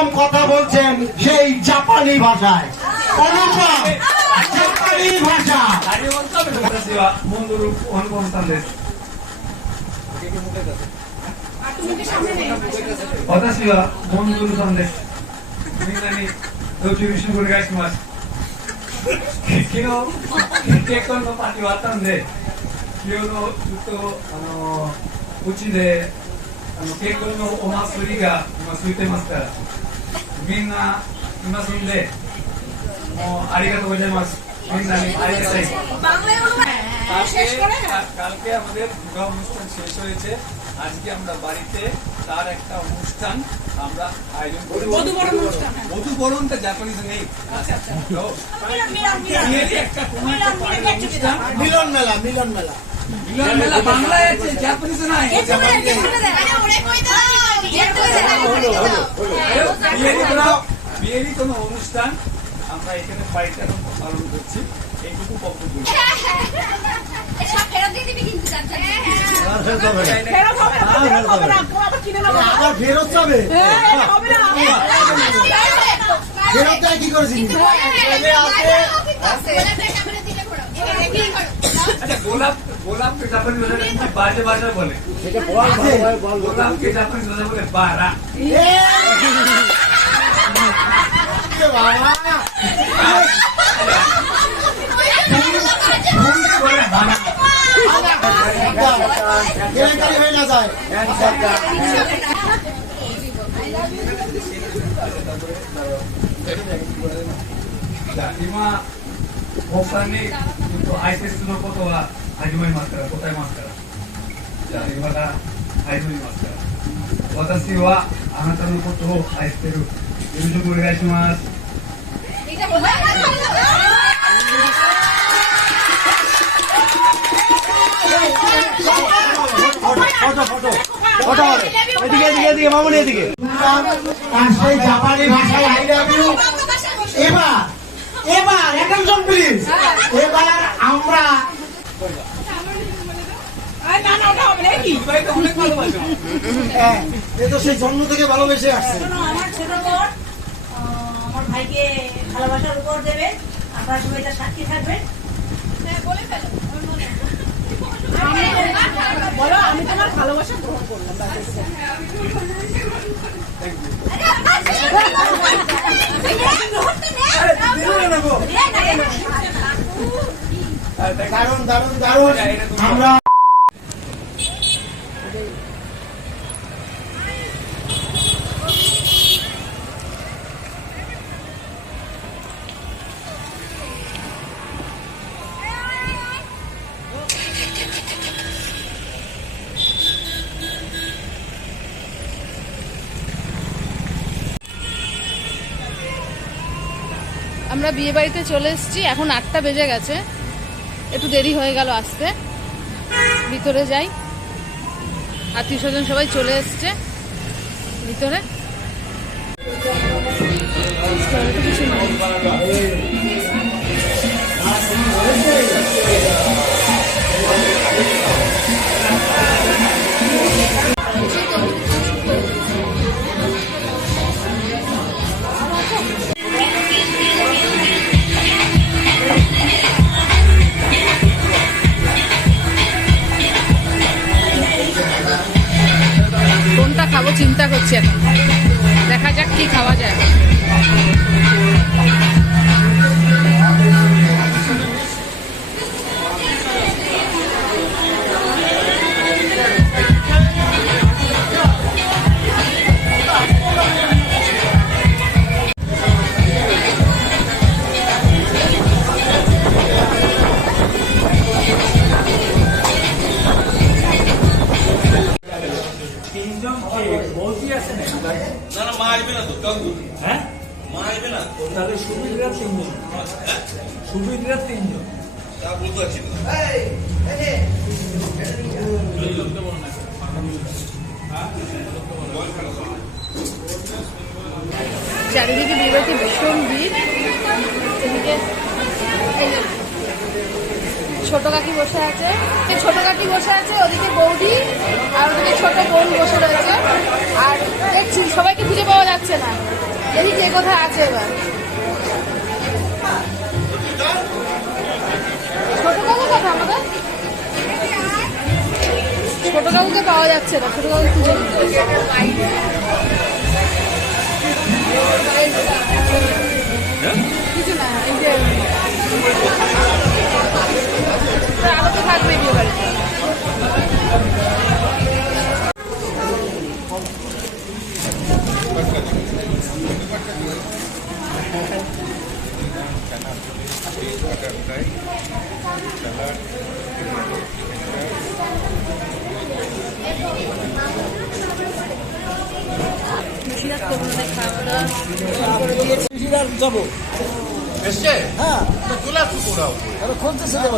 অনুপম কথা বলছেন সেই জাপানি ভাষায় অনুপম জাপানি ভাষা 私はモンゴルワンコンさんです。私はモンゴルさんです。みんなによろしくお願いします。昨日結婚のパーティー終わったんで、昨日のずっとあのうちであの結婚のお祭りが今空いてますから、 みんないますんで、もうありがとうございます。みんなにありがたい。 কালকে কালকে আমাদের বিবাহ অনুষ্ঠান শেষ হয়েছে আজকে আমরা বাড়িতে তার একটা অনুষ্ঠান আমরা আয়োজন করি মধুবরণটা জাপানিজ নেই তো বিয়েরই একটা কোনো একটা পাড়ির অনুষ্ঠান মিলন মেলা মিলন মেলা মিলন মেলা বাংলায় আছে জাপানিজ নাই বিয়েরই কোনো অনুষ্ঠান আমরা এখানে এখন পালন করছি এইটুকু বক্তব্য ফেরত যাবে ফেরত দেয় কি করে জিনিস আচ্ছা গোলাপ গোলাপকে জাপানি ভাষায় বাজে বাজা বলে গোলাপকে জাপানি ভাষা বলে বারা এ বাবা বলে বারা কেলেঙ্কারি হয়ে না যায় じ ಒಬ್ಬನೇ ಮತ್ತು ಆಯ್ತಿಸ್ತು ಕೊತ್ತವ ಅಡಿಮೆ ಮಾಡ್ತಾರೆ ಕೊತ್ತಾಯ ಮಾಡ್ತಾರೆ ಇವಾಗ ಅಡಿಮೆ ಮಾಡ್ತಾರೆ ವದಸಿವ ಅನಂತರನ್ನು ಕೊಟ್ಟು ಆಯ್ತಿರು ಇರುಜು ಮುರುಗೇಶ್ ಮಾಸ್ ফটো ফটো ফটো এদিকে এদিকে এদিকে মামুনি এদিকে জাপানি ভাষায় আই লাভ ইউ এবার এবার একজন প্লিজ এবার আমরা হ্যাঁ, এ তো সেই জন্ম থেকে ভালোবেসে আসছে। আমার ছোট বোন আমার ভাইকে ভালোবাসার উপর দেবে। আপনারা সবাই তার সাক্ষী থাকবেন। বলো আমি তোমার ভালোবাসা গ্রহণ করলাম আমরা আমরা বিয়ে বাড়িতে চলে এসেছি এখন আটটা বেজে গেছে। একটু দেরি হয়ে গেল আসতে। ভিতরে যাই। আত্মীয় স্বজন সবাই চলে এসছে। ভিতরে। কিছু এখন দেখা যাক কি খাওয়া যায়। বলছি আছে না। না না মা আসবে না তো কাকু। হ্যাঁ? মা আসবে না? তাহলে সুবিধা তিনজন। সুবিধা তিনজন। তা বলতে পারছি না চারিদিকে বিয়ে বাড়িতে ভীষণ ভিড় এদিকে এই যে ছোট কাকি বসে আছে। এই ছোট কাকি বসে আছে, ওদিকে বৌদি, আর ওদিকে ছোট বোন বসে রয়েছে। আর দেখছি, সবাইকে খুঁজে পাওয়া যাচ্ছে না। দেখি কে কোথায় আছে এবার। ছোট কাকু কথা আমাদের? ছোট কাকুকে পাওয়া যাচ্ছে না, ছোট কাকু খুঁজে মুর্শিদাবাদ ফ্রাই স্যালাড যাব হ্যাঁ চলে আসব তোরাও খুলতেছে যাব